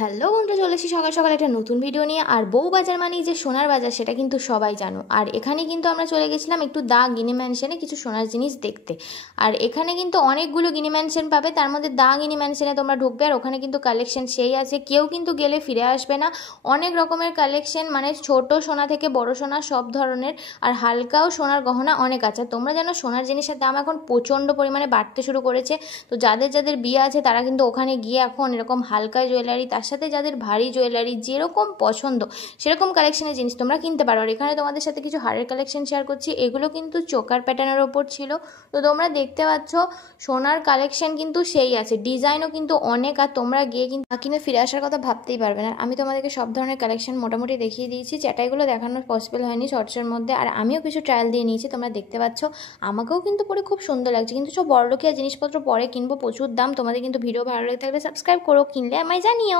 Hello বন্ধুরা, চলে এসেছি সকাল সকাল একটা নতুন ভিডিও নিয়ে। আর বউবাজার মানেই যে সোনার বাজার সেটা কিন্তু সবাই জানো। আর এখানে কিন্তু আমরা চলে গেছিলাম একটু দা গিনি ম্যানশনে কিছু সোনার জিনিস দেখতে। আর এখানে কিন্তু অনেকগুলো গিনি ম্যানশন পাবে, তার মধ্যে দা গিনি ম্যানশনে তোমরা ঢুকবে। আর ওখানে কিন্তু কালেকশন সেই আছে, কেউ কিন্তু গেলে ফিরে আসবে না। অনেক রকমের কালেকশন, মানে ছোট সোনা থেকে বড় সোনা সব ধরনের, আর হালকাও সোনার গহনা অনেক আছে। তোমরা জানো সোনার জিনিসের দাম এখন প্রচণ্ড পরিমাণে বাড়তে শুরু করেছে। তো যাদের যাদের বিয়ে আছে তারা কিন্তু ওখানে গিয়ে এখন এরকম হালকা জুয়েলারি, তার সাথে যাদের ভারী জুয়েলারি যেরকম পছন্দ সেরকম কালেকশনের জিনিস তোমরা কিনতে পারো। আর এখানে তোমাদের সাথে কিছু হারের কালেকশন শেয়ার করছি, এগুলো কিন্তু চোকার প্যাটার্নের ওপর ছিল। তো তোমরা দেখতে পাচ্ছ সোনার কালেকশন কিন্তু সেই আছে, ডিজাইনও কিন্তু অনেক। আর তোমরা গিয়ে কিন্তু কিনে ফিরে আসার কথা ভাবতেই পারবে না। আমি তোমাদেরকে সব ধরনের কালেকশন মোটামুটি দেখিয়ে দিয়েছি, চ্যাটাইগুলো দেখানো পসিবল হয়নি শর্টসের মধ্যে। আর আমিও কিছু ট্রায়াল দিয়ে নিয়েছি, তোমরা দেখতে পাচ্ছ। আমাকেও কিন্তু পরে খুব সুন্দর লাগছে, কিন্তু সব বড়লোকিয়া জিনিসপত্র পরে কিনবো, প্রচুর দাম। তোমাদের কিন্তু ভিডিও ভালো লেগে থাকলে সাবস্ক্রাইব করো, কিনলে আমায় জানিও।